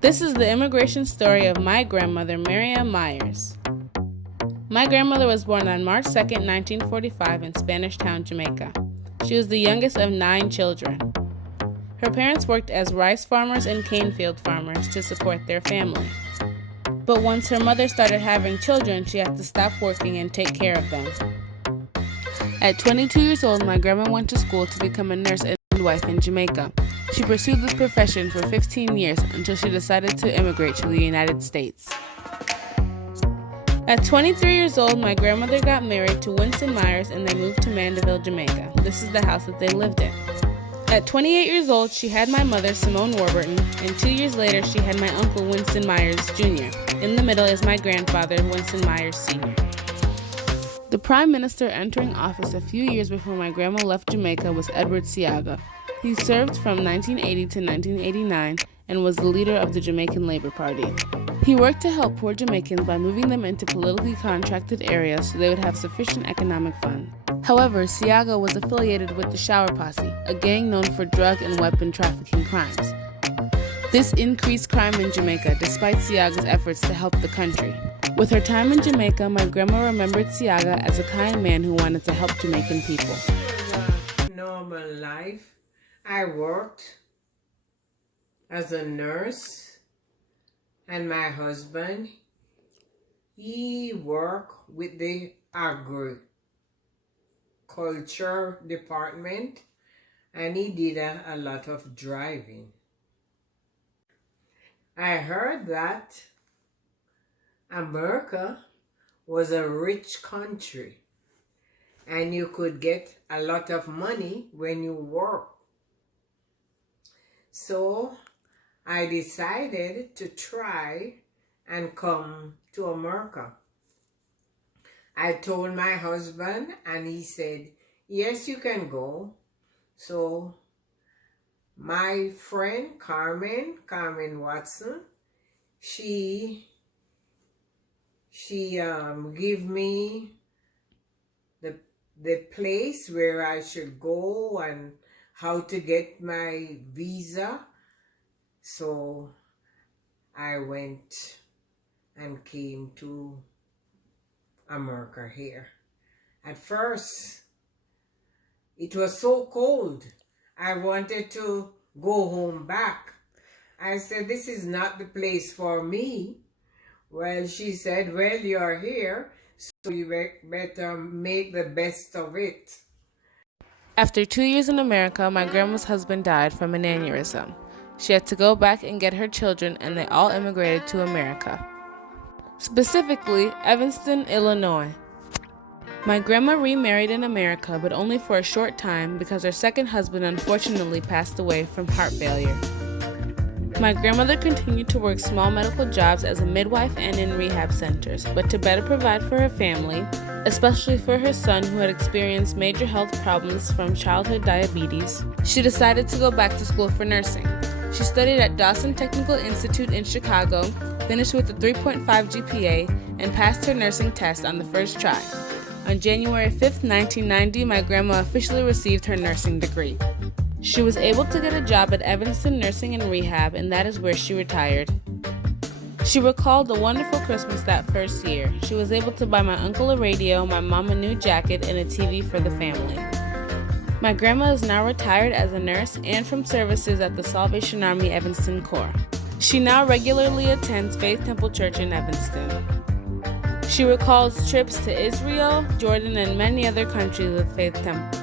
This is the immigration story of my grandmother, Miriam Myers. My grandmother was born on March 2nd, 1945 in Spanish Town, Jamaica. She was the youngest of 9 children. Her parents worked as rice farmers and cane field farmers to support their family. But once her mother started having children, she had to stop working and take care of them. At 22 years old, my grandma went to school to become a nurse and midwife in Jamaica. She pursued this profession for 15 years until she decided to immigrate to the United States. At 23 years old, my grandmother got married to Winston Myers and they moved to Mandeville, Jamaica. This is the house that they lived in. At 28 years old, she had my mother, Simone Warburton, and 2 years later, she had my uncle, Winston Myers, Jr. In the middle is my grandfather, Winston Myers, Sr. The Prime Minister entering office a few years before my grandma left Jamaica was Edward Seaga. He served from 1980 to 1989 and was the leader of the Jamaican Labour Party. He worked to help poor Jamaicans by moving them into politically contracted areas so they would have sufficient economic funds. However, Seaga was affiliated with the Shower Posse, a gang known for drug and weapon trafficking crimes. This increased crime in Jamaica despite Seaga's efforts to help the country. With her time in Jamaica, my grandma remembered Seaga as a kind man who wanted to help Jamaican people. Normal life. I worked as a nurse, and my husband, he worked with the agriculture department, and he did a lot of driving. I heard that America was a rich country and you could get a lot of money when you work. So I decided to try and come to America. I told my husband and he said, yes, you can go. So my friend Carmen Watson, she gave me the place where I should go and how to get my visa. So I went and came to America here. At first, it was so cold. I wanted to go home back. I said, this is not the place for me. Well, she said, well, you're here, so you better make the best of it. After 2 years in America, my grandma's husband died from an aneurysm. She had to go back and get her children, and they all immigrated to America. Specifically, Evanston, Illinois. My grandma remarried in America, but only for a short time because her second husband unfortunately passed away from heart failure. My grandmother continued to work small medical jobs as a midwife and in rehab centers, but to better provide for her family, especially for her son who had experienced major health problems from childhood diabetes, she decided to go back to school for nursing. She studied at Dawson Technical Institute in Chicago, finished with a 3.5 GPA, and passed her nursing test on the first try. On January 5, 1990, my grandma officially received her nursing degree. She was able to get a job at Evanston Nursing and Rehab, and that is where she retired. She recalled the wonderful Christmas that first year. She was able to buy my uncle a radio, my mom a new jacket, and a TV for the family. My grandma is now retired as a nurse and from services at the Salvation Army Evanston Corps. She now regularly attends Faith Temple Church in Evanston. She recalls trips to Israel, Jordan, and many other countries with Faith Temple.